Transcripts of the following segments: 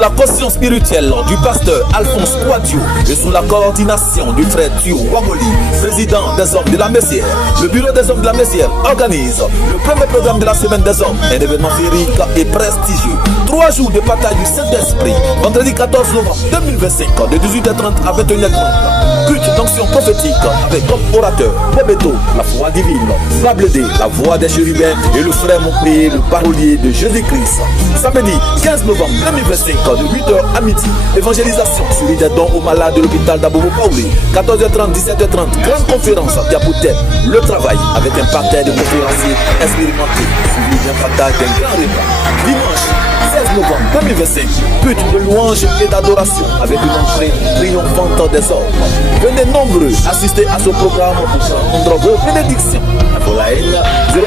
la caution spirituelle du pasteur Alphonse Kouadio et sous la coordination du frère Thio Wagoli, président des hommes de la Messière, le bureau des hommes de la Messière organise le premier programme de la semaine des hommes, un événement féerique et prestigieux. 3 jours de bataille du Saint-Esprit, vendredi 14 novembre 2025, de 18h30 à 21h30. Culte d'onction prophétique avec comme orateur Bobeto, la foi divine, Fabledé, la voix des chérubins et le frère Moupé, le parolier de Jésus-Christ. Samedi 15 novembre 2025, de 8h à midi, évangélisation sur les dons aux malades de l'hôpital d'Abobo Paoulé. 14h30, 17h30, grande conférence qui a pour thème le travail avec un parterre de conférenciers expérimentés, suivi d'un partage d'un grand repas. Dimanche 16 novembre 2025, culte de louange et d'adoration avec une entrée triomphante des hommes. Venez nombreux assister à ce programme pour prendre vos bénédictions. Pour la haine, 01 01 01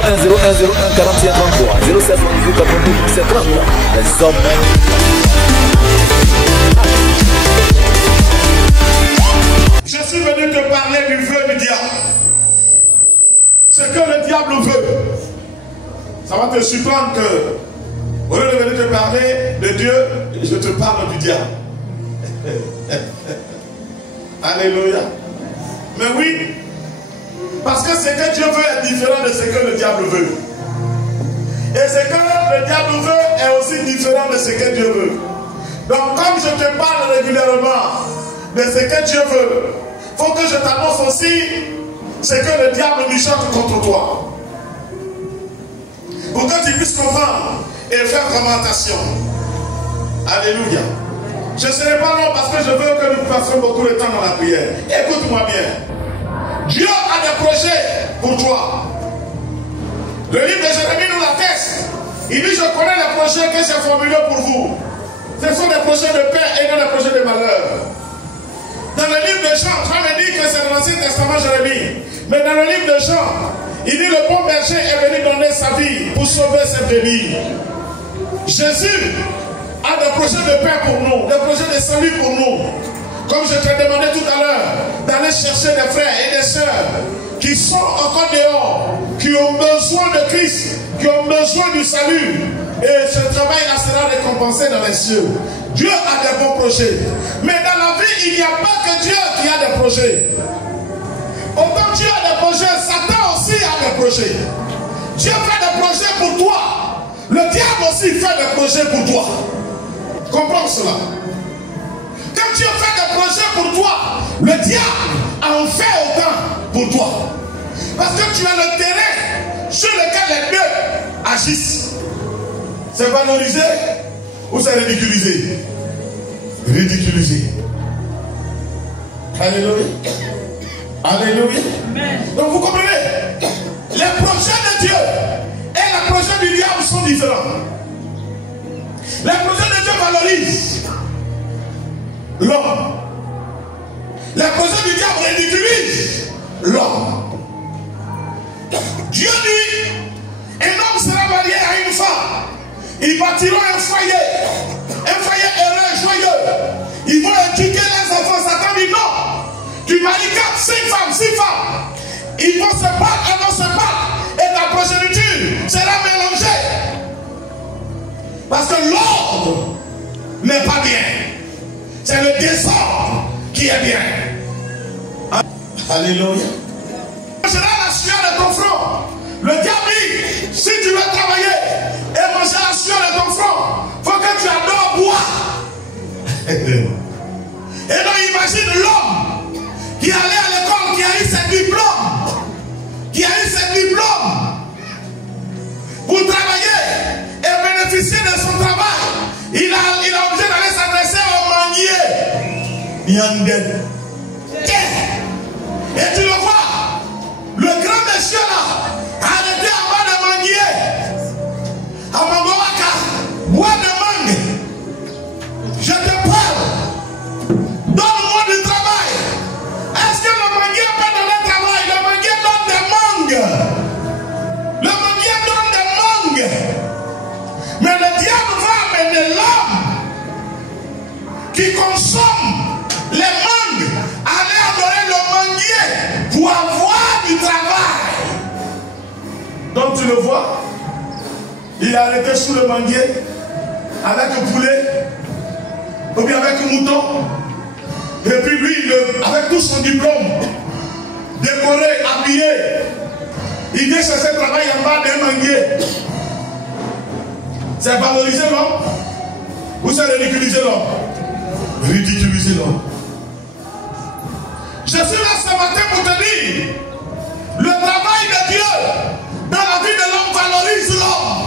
41 33 07 18 92 30. Les hommes. Je suis venu te parler du vœu du diable. Ce que le diable veut. Ça va te surprendre que, au lieu de venir te parler de Dieu, je te parle du diable. Alléluia. Mais oui, parce que ce que Dieu veut est différent de ce que le diable veut. Et ce que le diable veut est aussi différent de ce que Dieu veut. Donc comme je te parle régulièrement de ce que Dieu veut, il faut que je t'annonce aussi ce que le diable lui chante contre toi. Pour que tu puisses comprendre et faire commentation. Alléluia. Je ne serai pas long parce que je veux que nous passions beaucoup de temps dans la prière. Écoute-moi bien. Dieu a des projets pour toi. Le livre de Jérémie nous l'atteste. Il dit, je connais les projets que j'ai formulés pour vous. Ce sont des projets de paix et non des projets de malheur. Dans le livre de Jean, Jean me dit que c'est dans l'Ancien Testament Jérémie. Mais dans le livre de Jean, il dit le bon berger est venu donner sa vie pour sauver ses brebis. Jésus a des projets de paix pour nous, des projets de salut pour nous. Comme je t'ai demandé tout à l'heure, d'aller chercher des frères et des sœurs qui sont encore dehors, qui ont besoin de Christ, qui ont besoin du salut. Et ce travail-là sera récompensé dans les cieux. Dieu a des bons projets. Mais dans la vie, il n'y a pas que Dieu qui a des projets. Autant Dieu a des projets, Satan aussi a des projets. Dieu fait des projets pour toi. Le diable aussi fait des projets pour toi. Comprends cela. Quand Dieu fait des projets pour toi, le diable en fait autant pour toi. Parce que tu as le terrain sur lequel les deux agissent. C'est valorisé ou c'est ridiculisé? Ridiculisé. Alléluia. Alléluia. Donc vous comprenez, les projets de Dieu et les projets du diable sont différents. Les projets de Dieu valorisent l'homme. Les projets du diable ridiculisent l'homme. Dieu dit, un homme sera marié à une femme. Ils bâtiront un foyer heureux et joyeux. Ils vont éduquer les enfants. Satan dit non. Tu maries 4, 5 femmes, 6 femmes. Ils vont se battre, elles vont se battre. Et ta progéniture sera mélangée. Parce que l'ordre n'est pas bien. C'est le désordre qui est bien. Alléluia. C'est là la sueur de ton front. Le diable dit, si tu veux travailler et manger la sueur de ton front, il faut que tu adores boire. Et donc imagine l'homme qui allait à l'école, qui a eu ses diplômes, pour travailler et bénéficier de son travail. Il a obligé d'aller s'adresser au manier. Yandel. Et tu le vois, le grand monsieur là, arrêté en bas de manier. À Mangoraka, bois de mangue. Je te parle. Donne-moi du travail. Est-ce que le manguier peut donner du travail? Le manguier donne des mangues. Le manguier donne des mangues. Mais le diable va amener l'homme qui consomme les mangues, aller adorer le manguier pour avoir du travail. Donc tu le vois, il est arrêté sous le manguier avec le poulet. ou bien avec un mouton. Et puis lui, avec tout son diplôme, décoré, habillé, il vient chercher le travail en bas d'un manguier. C'est valoriser l'homme ou c'est ridiculiser l'homme? Ridiculiser l'homme. Je suis là ce matin pour te dire, le travail de Dieu dans la vie de l'homme valorise l'homme.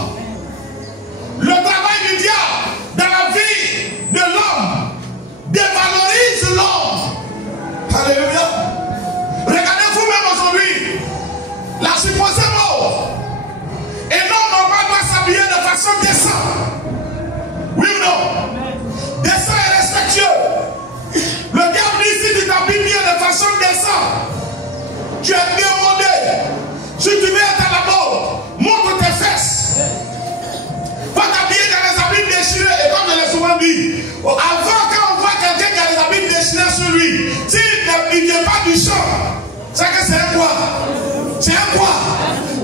Le travail du diable dans la vie de l'homme dévalorise l'homme. Alléluia. Regardez vous-même aujourd'hui, la supposée mort. Et l'homme normal doit s'habiller de façon décente. Oui ou non? Décent et respectueux. Le diable dit si tu t'habilles bien de façon décente, tu es bien modé. Si tu veux être à la mode, montre tes fesses. Pas t'habiller dans les habits déchirés. Et comme je l'ai souvent dit, avant quand on voit quelqu'un qui a les habits déchirés sur lui, s'il ne vient pas du champ, c'est que c'est un quoi? C'est un quoi?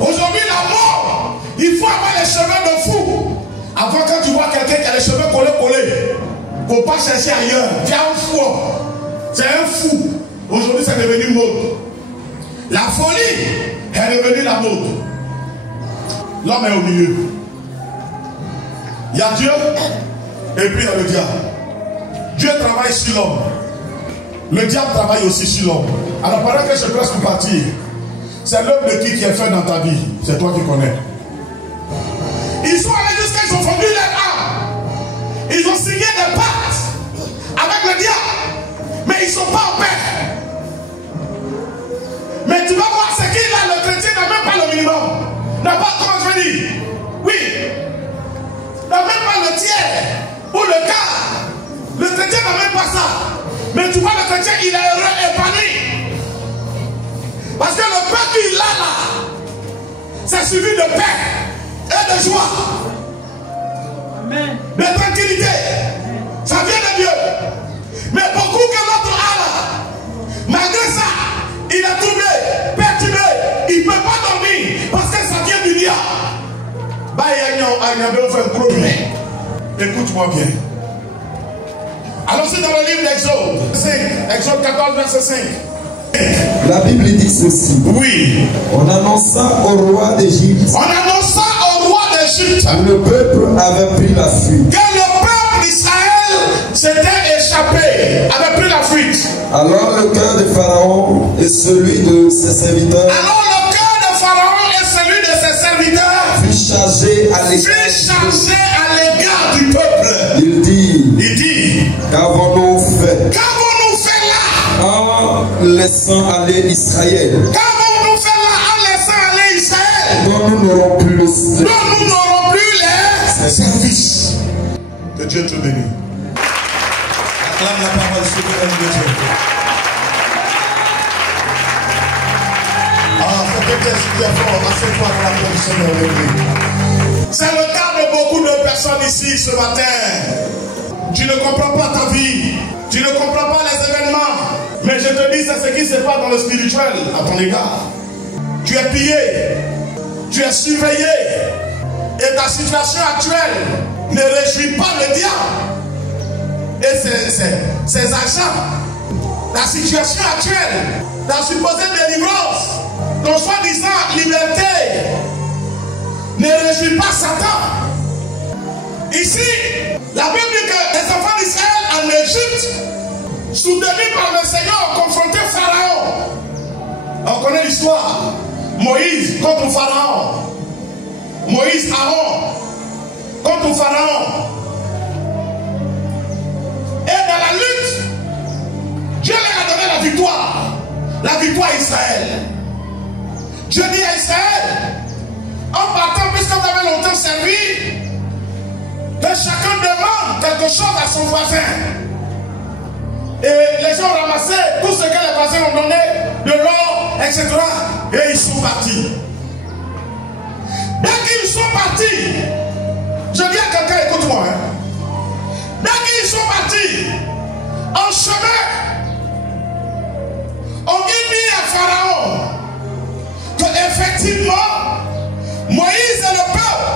Aujourd'hui la mort, il faut avoir les cheveux de fou. Avant quand tu vois quelqu'un qui a les cheveux collés, faut pas chercher ailleurs. Tu es un fou. C'est un fou. Aujourd'hui c'est devenu mode. La folie est devenue la mode. L'homme est au milieu. Il y a Dieu et puis il y a le diable. Dieu travaille sur l'homme. Le diable travaille aussi sur l'homme. Alors pendant que je presse pour partir, c'est l'homme de qui est fait dans ta vie. C'est toi qui connais. Ils sont allés jusqu'à ils ont fondu leur âme. Ils ont signé des pactes avec le diable. Mais ils ne sont pas en paix. Mais tu vas voir ce qu'il a, le chrétien n'a même pas le minimum. N'a pas, comment je veux dire? Oui. N'a même pas le tiers ou le quart. Le chrétien n'a même pas ça. Mais tu vois, le chrétien, il est heureux, épanoui. Parce que le pain qu'il a là, c'est suivi de paix et de joie. Amen. De tranquillité. Ça vient de Dieu. Mais beaucoup que l'autre a là, malgré ça, il est troublé, perturbé, il ne peut pas dormir parce que ça vient du diable. Écoute-moi bien. Alors c'est dans le livre d'Exode, Exode 14, verset 5. La Bible dit ceci. Oui. On annonça au roi d'Égypte. On annonça au roi d'Égypte. Le peuple avait pris la fuite. Que le peuple d'Israël s'était échappé, avait pris la fuite. Alors le cœur de Pharaon et celui de ses serviteurs. Alors le cœur de Pharaon et celui de ses serviteurs fut chargé à l'égard du peuple. Il dit. Qu'avons-nous fait? Qu'avons-nous fait là? En laissant aller Israël. Qu'avons-nous fait là en laissant aller Israël? Dont nous n'aurons plus les services. Que Dieu te bénisse. Acclame la parole souveraine de Dieu. C'est le cas de beaucoup de personnes ici ce matin. Tu ne comprends pas ta vie. Tu ne comprends pas les événements. Mais je te dis, c'est ce qui se passe dans le spirituel à ton égard. Tu es pillé. Tu es surveillé. Et ta situation actuelle ne réjouit pas le diable et ses agents. Ta situation actuelle, ta supposée délivrance, ton soi-disant liberté, ne réjouit pas Satan. Ici, la Bible dit que les enfants d'Israël en Égypte, soutenus par le Seigneur, ont confronté Pharaon. On connaît l'histoire. Moïse contre Pharaon. Moïse, Aaron contre Pharaon. Et dans la lutte, Dieu leur a donné la victoire. La victoire à Israël. Dieu dit à Israël, en partant, puisque vous avez longtemps servi, que chacun demande quelque chose à son voisin. Et les gens ont ramassé tout ce que les voisins ont donné, de l'or, etc. Et ils sont partis. Dès qu'ils sont partis, je dis à quelqu'un, écoute-moi. Dès qu'ils sont partis, en chemin, on dit à Pharaon que effectivement, Moïse et le peuple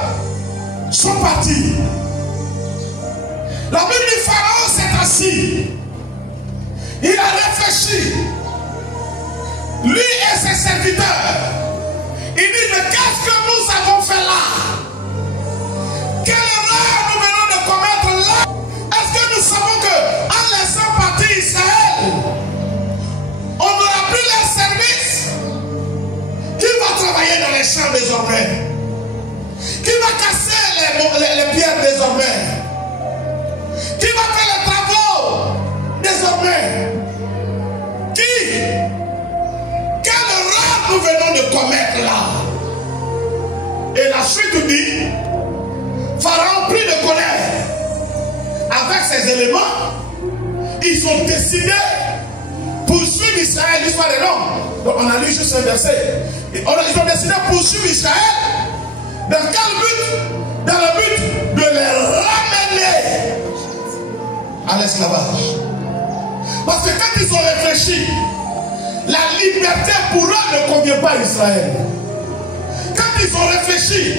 sont partis. La Bible dit Pharaon s'est lui et ses serviteurs, ils disent, mais qu'est-ce que nous avons fait là? Quelle erreur nous venons de commettre là? Est-ce que nous savons qu'en laissant partir Israël, on n'aura plus leur service? Qui va travailler dans les champs désormais? Qui va casser les pierres désormais? Qui va faire les travaux désormais? Qui? Quelle erreur nous venons de commettre là? Et la suite dit, Pharaon prit de colère. Avec ces éléments, ils ont décidé poursuivre Israël, l'histoire des noms. Donc on a lu juste un verset. Ils ont décidé de poursuivre Israël. Dans quel but? Dans le but de les ramener à l'esclavage. Parce que quand ils ont réfléchi, la liberté pour eux ne convient pas à Israël. Quand ils ont réfléchi,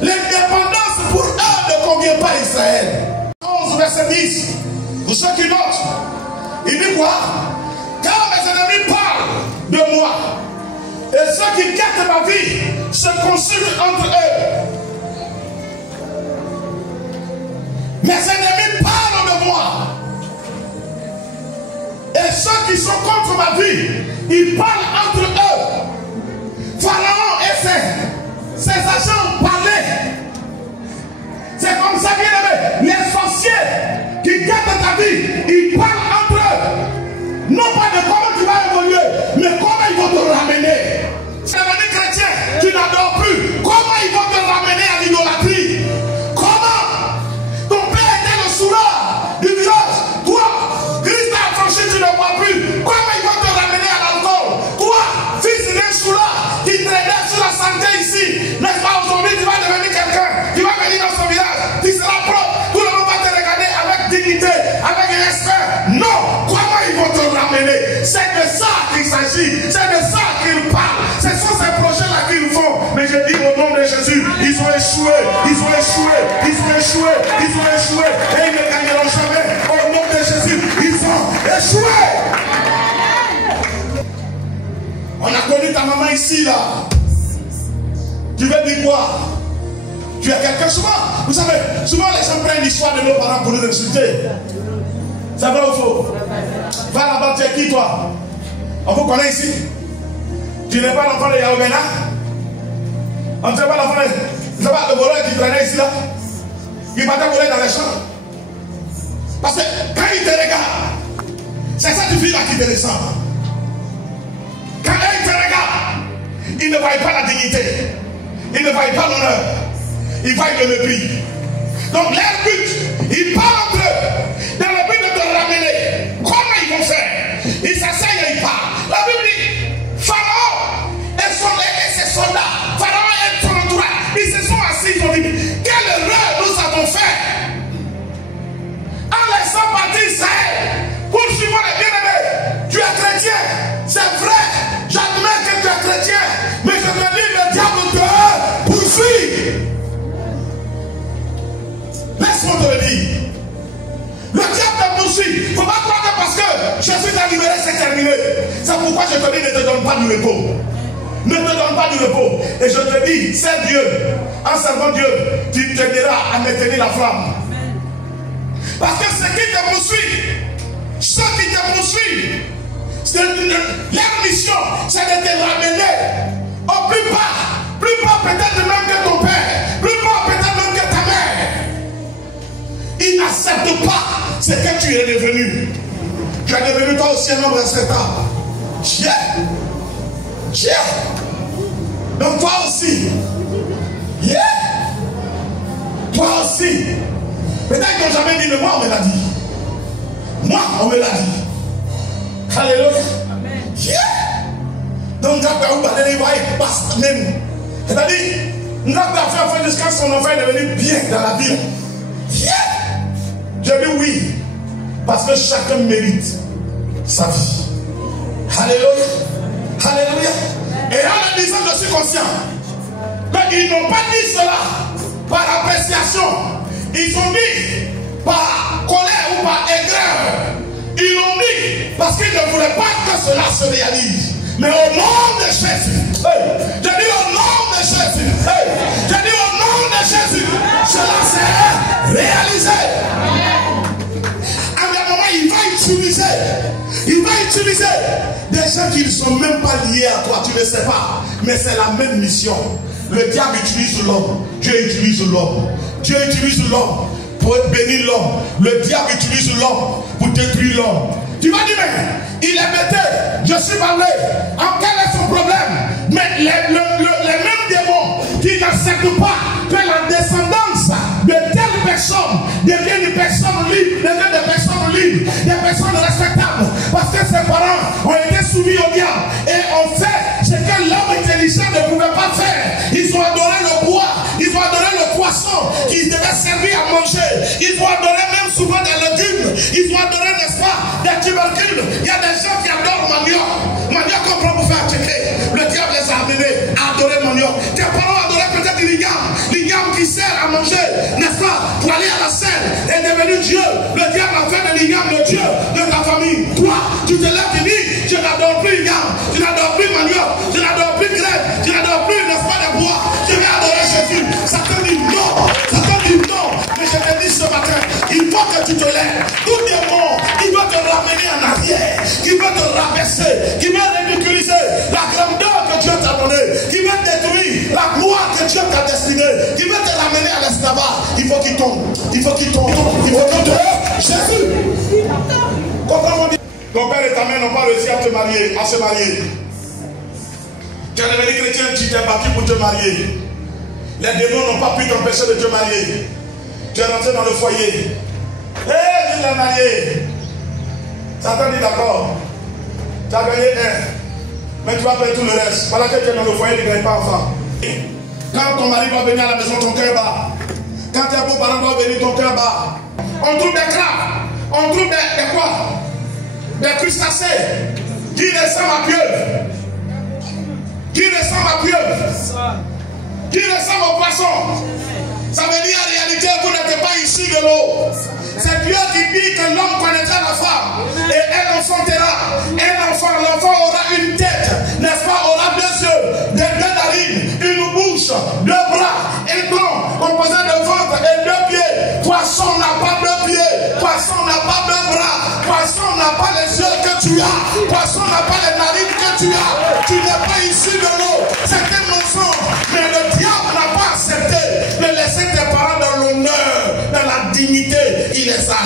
l'indépendance pour eux ne convient pas à Israël. 11 verset 10, pour ceux qui notent, il dit quoi? Car mes ennemis parlent de moi, et ceux qui quittent ma vie se consultent entre eux. Mes ennemis parlent de moi, et ceux qui sont contre ma vie, ils parlent entre eux. Pharaon et ses agents parlaient. C'est comme ça, bien aimé, les sorciers qui gardent ta vie, ils parlent entre eux. Non pas de comment tu vas évoluer, mais comment ils vont te ramener. C'est devenu chrétien, tu n'adores plus. Comment ils vont te ramener à l'idolâtrie? Comment? Ton père était le sourd du village. Toi, Christ a affranchi, tu ne vois plus. Comment ils vont te ramener à l'alcool? Toi, fils d'un sourd qui traînait sur la santé ici, n'est-ce pas? Aujourd'hui, tu vas devenir quelqu'un. Tu vas venir dans son village. Tu seras propre. Tout le monde va te regarder avec dignité, avec respect. Non! Comment ils vont te ramener? C'est de ça qu'il s'agit. C'est de ça qu'ils parlent. Ce sont ces projets-là qu'ils font. Mais je dis au nom de Jésus, ils ont échoué. Ils ont échoué. Ils ont échoué. Ils ont échoué. Et ils ne gagneront jamais. Au nom de Jésus, ils ont échoué. On a connu ta maman ici, là. Tu veux dire quoi? Tu es quelqu'un souvent. Vous savez, souvent les gens prennent l'histoire de nos parents pour nous insulter. C'est vrai ou faux? Va là-bas, tu es qui toi? On vous connaît ici? Tu n'es pas l'enfant de Yaoubena? On ne sait pas l'enfant de... Vous savez pas le voleur qui traînait ici là? Il partait voler dans les champs. Parce que quand il te regarde, c'est cette fille-là qui te descend. Quand il te regarde, il ne voit pas la dignité. Il ne voit pas l'honneur. Il voit le mépris. Donc leur but, ils parlent entre eux dans le but de te ramener. Comment ils vont faire? Ils s'asseyent et ils parlent. La Bible dit, Pharaon et ses soldats, Pharaon et son entourage, ils se sont assis, ils ont dit, quelle erreur nous avons fait en laissant partir Israël, poursuivant les bien-aimés. Tu es chrétien, c'est vrai, j'admets que tu es chrétien, mais je te dis, le diable te poursuit. Laisse-moi te le dire. Le diable te poursuit. Il ne faut pas croire que parce que Jésus t'a libéré, c'est terminé. C'est pourquoi je te dis, ne te donne pas du repos. Ne te donne pas du repos. Et je te dis, c'est Dieu. En servant Dieu, tu t'aideras à maintenir la flamme. Parce que ce qui te poursuit, ceux qui te poursuivent, leur mission, c'est de te ramener au plus bas peut-être même que ton père, plus bas peut-être même que ta mère. Ils n'acceptent pas ce que tu es devenu. Tu es devenu toi aussi un homme respectable. Dieu. Donc toi aussi. Toi aussi. Peut-être qu'ils n'ont jamais dit, mais moi on me l'a dit. Moi on me l'a dit. Alléluia. Donc c'est-à-dire, nous avons fait jusqu'à son enfant est devenu bien dans la vie. Je dis oui, parce que chacun mérite sa vie. Alléluia. Alléluia. Et en le disant, je suis conscient. Mais ils n'ont pas dit cela par appréciation. Ils ont dit par colère ou par aigreur. Ils l'ont dit parce qu'ils ne voulaient pas que cela se réalise. Mais au nom de Jésus, je dis au nom de Jésus, je dis au nom de Jésus, cela s'est réalisé. À un moment, il va utiliser des gens qui ne sont même pas liés à toi, tu ne sais pas, mais c'est la même mission. Le diable utilise l'homme, Dieu utilise l'homme. Dieu utilise l'homme pour bénir l'homme. Le diable utilise l'homme pour détruire l'homme. Tu vas dire, mais il est bêté, je suis parlé. En quel est son problème? Mais les mêmes démons qui n'acceptent pas que la descendance de telles personnes deviennent des personnes libres, des personnes respectables. Parce que ses parents ont été soumis au diable et ont fait ce que l'homme intelligent ne pouvait pas faire. Ils ont adoré le bois, ils ont adoré le poisson qu'ils devaient servir à manger. Ils ont adoré même souvent des légumes. Ils ont adoré, n'est-ce pas, des tubercules. Il y a des gens qui adorent manioc. Manioc comprend pour faire checker. Le diable les a amenés à adorer manioc. Tes parents adoraient peut-être l'igname qui sert à manger, n'est-ce pas, pour aller à la scène est devenu Dieu. Le diable a fait de l'igname le Dieu de ta famille. Toi, tu te lèves et dis, je n'adore plus l'igname, je n'adore plus manioc, je n'adore plus grève, je n'adore plus, n'est-ce pas, les bois. Je vais adorer Jésus. Satan dit non, mais je te dis ce matin, il faut que tu te lèves. Tout démon qui veut te ramener en arrière, qui veut te rabaisser, qui veut ridiculiser la grandeur que Dieu t'a donnée, qui veut détruire la gloire que Dieu t'a destinée, qui veut te ramener à l'esclavage, il faut qu'il tombe. Il faut qu'il tombe. Il faut qu'il tombe. Jésus. Comprends-moi bien. Ton père et ta mère n'ont pas réussi à te marier, à se marier. Tu es devenu chrétien, tu t'es battu pour te marier. Les démons n'ont pas pu t'empêcher de te marier. Tu es rentré dans le foyer. Hé, tu l'as marié. Satan dit d'accord. Tu as gagné un. Mais tu vas perdre tout le reste. Voilà que tu es dans le foyer, tu ne gagnes pas enfant. Quand ton mari va venir à la maison, ton cœur bat. Quand tes beaux-parents doivent venir, ton cœur bat. On trouve des crabes. On trouve des quoi? Des crustacés. Qui ressemblent à pieuvre. Qui ressemble à pieuvre. Qui ressemble au poisson. Ça veut dire en réalité vous n'êtes pas issus de l'eau. C'est Dieu qui dit que l'homme connaîtra la femme et elle enfantera. Un enfant, l'enfant aura une tête, n'est-ce pas, aura deux yeux, deux narines, une bouche, deux bras, un tronc composé de ventre et deux pieds. Poisson n'a pas deux pieds, poisson n'a pas deux bras, poisson n'a pas les yeux que tu as, poisson n'a pas les narines que tu as. Tu n'es pas issu de l'eau. C'est un mensonge. Mais le diable n'a pas accepté de laisser tes parents dans l'honneur, dans la dignité. Il les a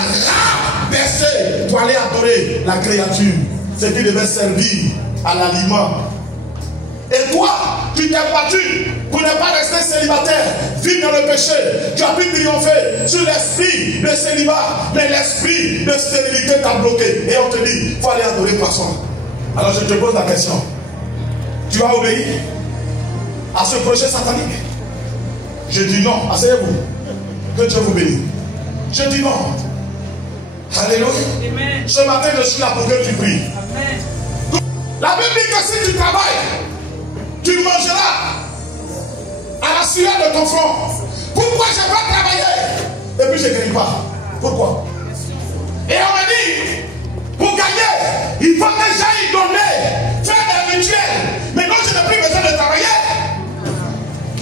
rabaissés pour aller adorer la créature, ce qui devait servir à l'aliment. Et toi, tu t'es battu pour ne pas rester célibataire, vivre dans le péché. Tu as pu triompher sur l'esprit de célibat, mais l'esprit de stérilité t'a bloqué. Et on te dit, il faut aller adorer poisson. Alors je te pose la question. Tu vas obéir à ce projet satanique? Je dis non. Asseyez-vous. Que Dieu vous bénisse. Je dis non. Alléluia. Amen. Ce matin, je suis là pour que tu pries. Amen. La Bible dit que si tu travailles, tu mangeras à la sueur de ton front. Pourquoi je vais travailler et puis je ne gagne pas? Pourquoi? Et on me dit, pour gagner, il faut que j'aille donner, faire des rituels. Mais non, je n'ai plus besoin de travailler.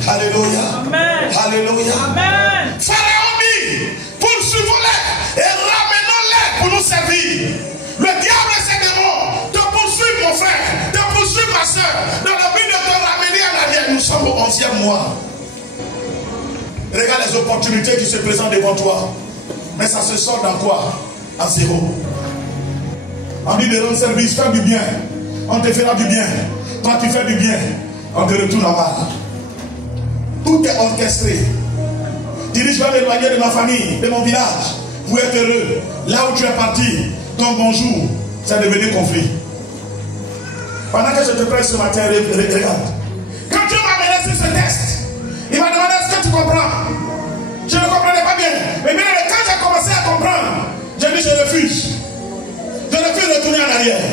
Alléluia. Amen. Alléluia. Amen. Pharaon dit, poursuivons-les et ramenons-les pour nous servir. Le diable et ses démons te poursuivent, mon frère, te poursuivent, ma soeur, dans le but de te ramener en arrière. Nous sommes au 11e mois. Regarde les opportunités qui se présentent devant toi. Mais ça se sort dans quoi? À zéro. On dit de rendre service, faire du bien. On te fera du bien. Quand tu fais du bien, on te retourne en mal. Tout est orchestré. Tu dis, je vais m'éloigner de ma famille, de mon village, pour être heureux. Là où tu es parti, ton bonjour, c'est devenu conflit. Pendant que je te presse ce matin, regarde. Quand Dieu m'a amené sur ce texte, il m'a demandé est-ce que tu comprends? Je ne comprenais pas bien. Mais bien, quand j'ai commencé à comprendre, j'ai dit je refuse. Je refuse de retourner en arrière.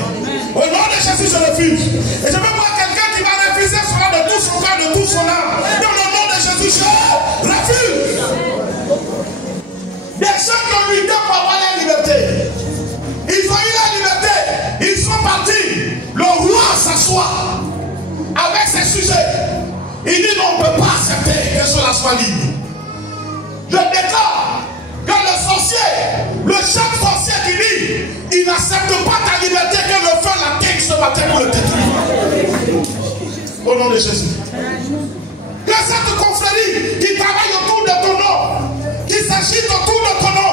Au nom de Jésus, je refuse. Et je veux voir quelqu'un qui va refuser cela de tout son cœur, de tout son âme. Dans le nom de Jésus, je refuse. Des gens qui ont lutté pour avoir la liberté. Ils ont eu la liberté. Ils sont partis. Le roi s'assoit. soit libre. Je déclare que le sorcier, le chef sorcier qui dit, il n'accepte pas ta liberté, que le feu l'atteigne ce matin pour le détruire. Au nom de Jésus. Que cette confrérie qui travaille autour de ton nom, qui s'agite autour de ton nom,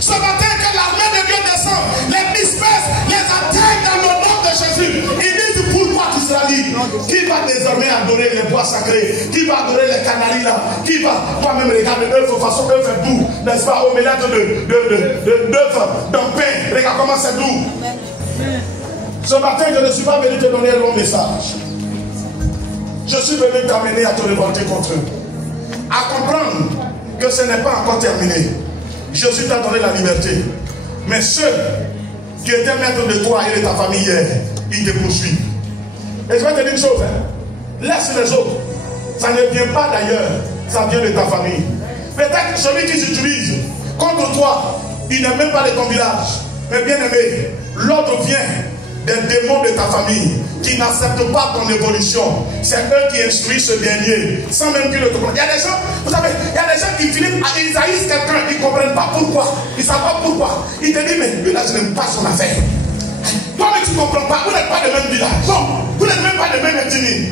ce matin que l'armée de Dieu descend, les disperse, les atteigne dans le nom de Jésus. Ils disent pourquoi tu seras libre. Qui va désormais adorer les bois sacrés? Qui va adorer les canaries là? Qui va, toi-même regarde l'œuf, de façon œuf est doux, n'est-ce pas? Au mélange d'œuf, d'un pain, regarde comment c'est doux. Ce matin, je ne suis pas venu te donner un long message. Je suis venu t'amener à te révolter contre eux. À comprendre que ce n'est pas encore terminé. Jésus t'a donné la liberté. Mais ceux qui étaient maîtres de toi et de ta famille hier, ils te poursuivent. Et je vais te dire une chose. Laisse les autres. Ça ne vient pas d'ailleurs. Ça vient de ta famille. Peut-être celui qui s'utilise contre toi, il n'est même pas de ton village. Mais bien aimé, l'autre vient des démons de ta famille qui n'acceptent pas ton évolution. C'est eux qui instruisent ce dernier sans même qu'il le comprenne. Il y a des gens, vous savez, il y a des gens qui finissent, ils haïssent quelqu'un, ils ne comprennent pas pourquoi. Ils ne savent pas pourquoi. Ils te disent, mais lui là, je n'aime pas son affaire. Toi, mais tu ne comprends pas, vous n'êtes pas de même village. Non, vous n'êtes même pas de même ethnie.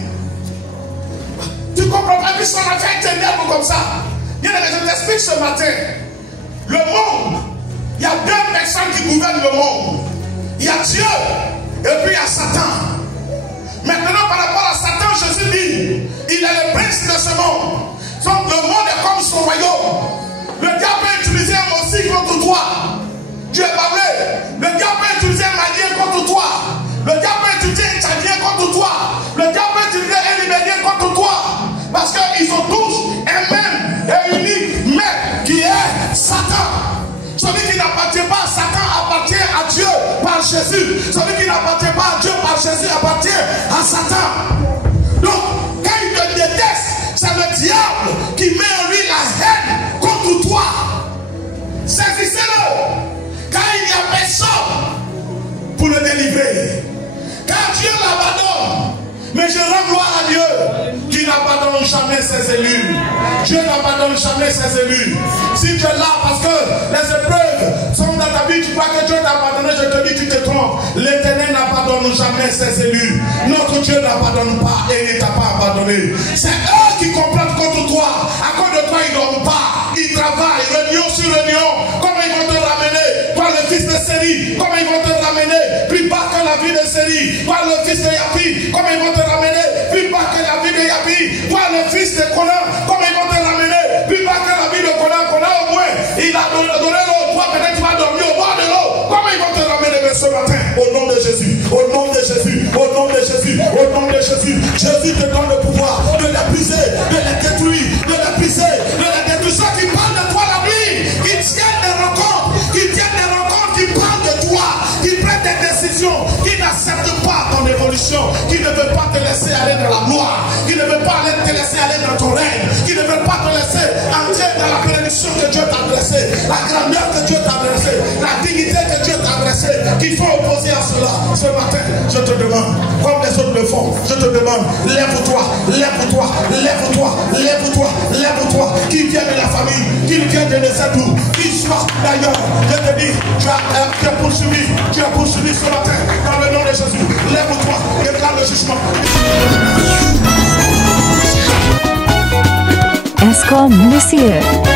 Tu ne comprends pas, puis son affaire t'énerve comme ça. Il y a des gens qui t'expliquent ce matin. Le monde, il y a deux personnes qui gouvernent le monde. Il y a Dieu et puis il y a Satan. Maintenant, par rapport à Satan, Jésus dit, il est le prince de ce monde. Donc le monde est comme son royaume. Le diable peut utiliser un aussi contre toi. Tu es parlé. Le diable peut utiliser un malien contre toi. Le diable peut utiliser un tchadien contre toi. Le diable peut utiliser un libérien contre toi. Parce qu'ils ont tous un même et unique maître qui est Satan. Celui qui n'appartient pas à Satan appartient à Dieu par Jésus. Celui qui n'appartient pas à Dieu par Jésus appartient à Satan. Donc, quand il te déteste, c'est le diable qui met en lui la haine contre toi. Saisissez-le. Quand il n'y a personne pour le délivrer. Quand Dieu l'abandonne. Mais je rends gloire à Dieu qui n'abandonne jamais ses élus. Dieu n'abandonne jamais ses élus. Si tu es là parce que les épreuves sont dans ta vie, tu crois que Dieu t'a abandonné, je te dis, tu te trompes. L'Éternel n'abandonne jamais ses élus. Notre Dieu n'abandonne pas et il ne t'a pas abandonné. C'est eux qui comprennent contre toi. À cause de toi, ils ne dorment pas. Ils travaillent, réunion sur réunion. Comment ils vont te ramener? Toi, le fils de Série, comment ils vont te ramener? Plus bas que la vie de Série. Toi, le fils de Yapi, comment ils vont te ramener? Plus bas que la vie de Yapi. Toi, le fils de Conan, comment ils vont te ramener? Plus bas que la vie de Conan. Conan, au moins, il a donné l'eau. Toi, peut-être tu vas dormir au bord de l'eau. Comment ils vont te ramener? Mais ce matin, au nom de Jésus, au nom de Jésus, au nom de Jésus, au nom de Jésus, Jésus te donne le pouvoir de les briser, de les détruire, de les briser, de les détruire. Ceux qui parlent de toi la nuit, qui tiennent des rencontres, qui parlent de toi, qui prennent des décisions, qui n'acceptent pas ton évolution, qui ne veulent pas te laisser aller dans la gloire, qui ne veulent pas te laisser aller dans ton règne, qui ne veulent pas te laisser entrer dans la bénédiction que Dieu t'a adressée, la grandeur que Dieu t'a adressée, la dignité que Dieu t'a adressée, qu'il faut opposer à cela. Ce matin, je te demande, comme les autres le font, je te demande, lève-toi, lève-toi, lève-toi, lève-toi, lève-toi, qui vient de la famille, qui vient de l'Ézadou, qui soit d'ailleurs, je te dis, tu as poursuivi ce matin, dans le nom de Jésus. Lève-toi, déclare le jugement. Escom Monsieur.